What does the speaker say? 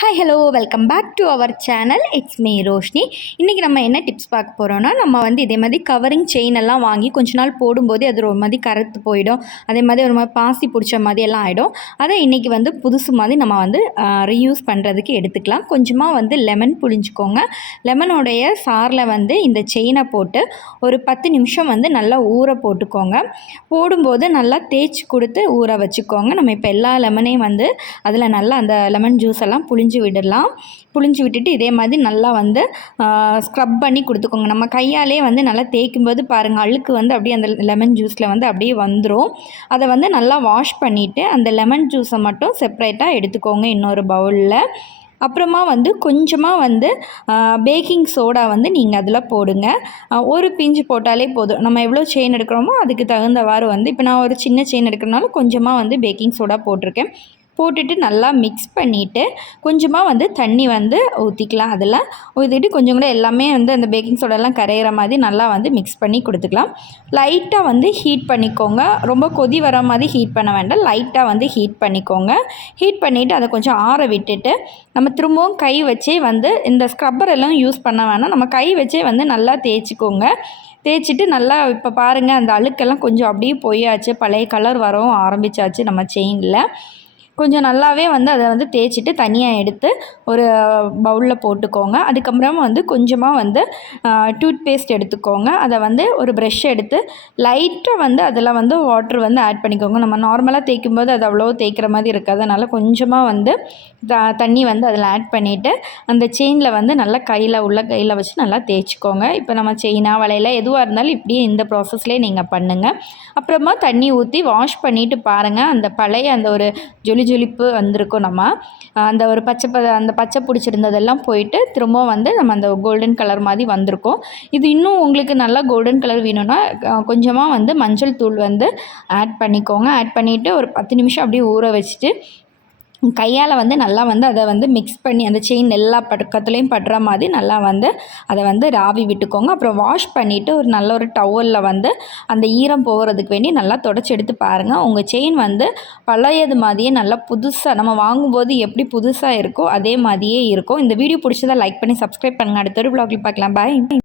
Hi hello welcome back to our channel. It's me Roshini. இன்றைக்கி நம்ம என்ன டிப்ஸ் பார்க்க போகிறோன்னா, நம்ம இதே மாதிரி கவரிங் செயின் எல்லாம் வாங்கி கொஞ்ச நாள் போடும்போது அது ஒரு மாதிரி கருத்து போயிடும். அதே மாதிரி ஒரு மாதிரி பாசி பிடிச்ச மாதிரி எல்லாம் ஆகிடும். அதை இன்றைக்கி புதுசு மாதிரி நம்ம ரீயூஸ் பண்ணுறதுக்கு எடுத்துக்கலாம். கொஞ்சமாக லெமன் புழிஞ்சிக்கோங்க. லெமனோடைய சாரில் இந்த செயினை போட்டு ஒரு 10 நிமிஷம் நல்லா ஊற போட்டுக்கோங்க. போடும்போது நல்லா தேய்ச்சி கொடுத்து ஊற வச்சுக்கோங்க. நம்ம இப்போ எல்லா லெமனையும் அதில் நல்லா அந்த லெமன் ஜூஸ் எல்லாம் விடலாம். புழிஞ்சு விட்டுட்டு இதே மாதிரி நல்லா ஸ்க்ரப் பண்ணி கொடுத்துக்கோங்க. நம்ம கையாலே நல்லா தேய்க்கும்போது பாருங்கள், அழுக்கு அப்படியே அந்த லெமன் ஜூஸில் அப்படியே வந்துடும். அதை நல்லா வாஷ் பண்ணிவிட்டு அந்த லெமன் ஜூஸை மட்டும் செப்ரேட்டாக எடுத்துக்கோங்க இன்னொரு பவுலில். அப்புறமா கொஞ்சமாக பேக்கிங் சோடா நீங்கள் அதில் போடுங்க. ஒரு பிஞ்சு போட்டாலே போதும். நம்ம எவ்வளோ செயின் எடுக்கிறோமோ அதுக்கு தகுந்தவாறு இப்போ நான் ஒரு சின்ன செயின் எடுக்கிறனால கொஞ்சமாக பேக்கிங் சோடா போட்டிருக்கேன். போட்டுட்டு நல்லா மிக்ஸ் பண்ணிவிட்டு கொஞ்சமாக தண்ணி ஊற்றிக்கலாம். அதில் ஊற்றிட்டு கொஞ்சம் கூட எல்லாமே அந்த பேக்கிங் சோடாலாம் கரையிற மாதிரி நல்லா மிக்ஸ் பண்ணி கொடுத்துக்கலாம். லைட்டாக ஹீட் பண்ணிக்கோங்க. ரொம்ப கொதி வர மாதிரி ஹீட் பண்ண வேண்டாம். லைட்டாக ஹீட் பண்ணிக்கோங்க. ஹீட் பண்ணிவிட்டு அதை கொஞ்சம் ஆற விட்டுட்டு நம்ம திரும்பவும் கை வச்சே இந்த ஸ்க்ரப்பர் எல்லாம் யூஸ் பண்ண வேணாம். நம்ம கை வச்சே நல்லா தேய்ச்சிக்கோங்க. தேய்ச்சிட்டு நல்லா இப்போ பாருங்கள், அந்த அழுக்கெல்லாம் கொஞ்சம் அப்படியே போயாச்சு. பழைய கலர் வரவும் ஆரம்பித்தாச்சு நம்ம செயினில். கொஞ்சம் நல்லாவே அதை தேய்ச்சிட்டு தனியாக எடுத்து ஒரு பவுலில் போட்டுக்கோங்க. அதுக்கப்புறமா கொஞ்சமாக டூத் பேஸ்ட் எடுத்துக்கோங்க. அதை ஒரு ப்ரெஷ் எடுத்து லைட்டாக அதில் வாட்ரு ஆட் பண்ணிக்கோங்க. நம்ம நார்மலாக தேய்க்கும்போது அது அவ்வளோ தேய்க்கிற மாதிரி இருக்காது. அதனால் கொஞ்சமாக தண்ணி அதில் ஆட் பண்ணிவிட்டு அந்த செயினில் நல்லா கையில் வச்சு நல்லா தேய்ச்சிக்கோங்க. இப்போ நம்ம செயினாக வளையல எதுவாக இருந்தாலும் இப்படியே இந்த ப்ராசஸ்லேயே நீங்கள் பண்ணுங்கள். அப்புறமா தண்ணி ஊற்றி வாஷ் பண்ணிவிட்டு பாருங்கள், அந்த பழைய அந்த ஒரு ஜொலிப்பு வந்திருக்கும். நம்ம அந்த ஒரு பச்சை பிடிச்சிருந்ததெல்லாம் போயிட்டு திரும்பவும் நம்ம அந்த கோல்டன் கலர் மாதிரி வந்திருக்கும். இது இன்னும் உங்களுக்கு நல்லா கோல்டன் கலர் வேணும்னா கொஞ்சமாக மஞ்சள் தூள் ஆட் பண்ணிக்கோங்க. ஆட் பண்ணிவிட்டு ஒரு 10 நிமிஷம் அப்படியே ஊற வச்சுட்டு கையால் நல்லா அதை மிக்ஸ் பண்ணி அந்த செயின் எல்லா பக்கத்துலேயும் படுற மாதிரி நல்லா அதை ராவி விட்டுக்கோங்க. அப்புறம் வாஷ் பண்ணிவிட்டு ஒரு நல்ல ஒரு டவலில் அந்த ஈரம் போகிறதுக்கு வேண்டி நல்லா தொடச்சி எடுத்து பாருங்கள். உங்கள் செயின் பழையது மாதிரியே நல்லா புதுசாக நம்ம வாங்கும்போது எப்படி புதுசாக இருக்கோ அதே மாதிரியே இருக்கும். இந்த வீடியோ பிடிச்சதை லைக் பண்ணி சப்ஸ்கிரைப் பண்ணுங்கள். அடுத்த ஒரு vlogல பார்க்கலாம். பாய்.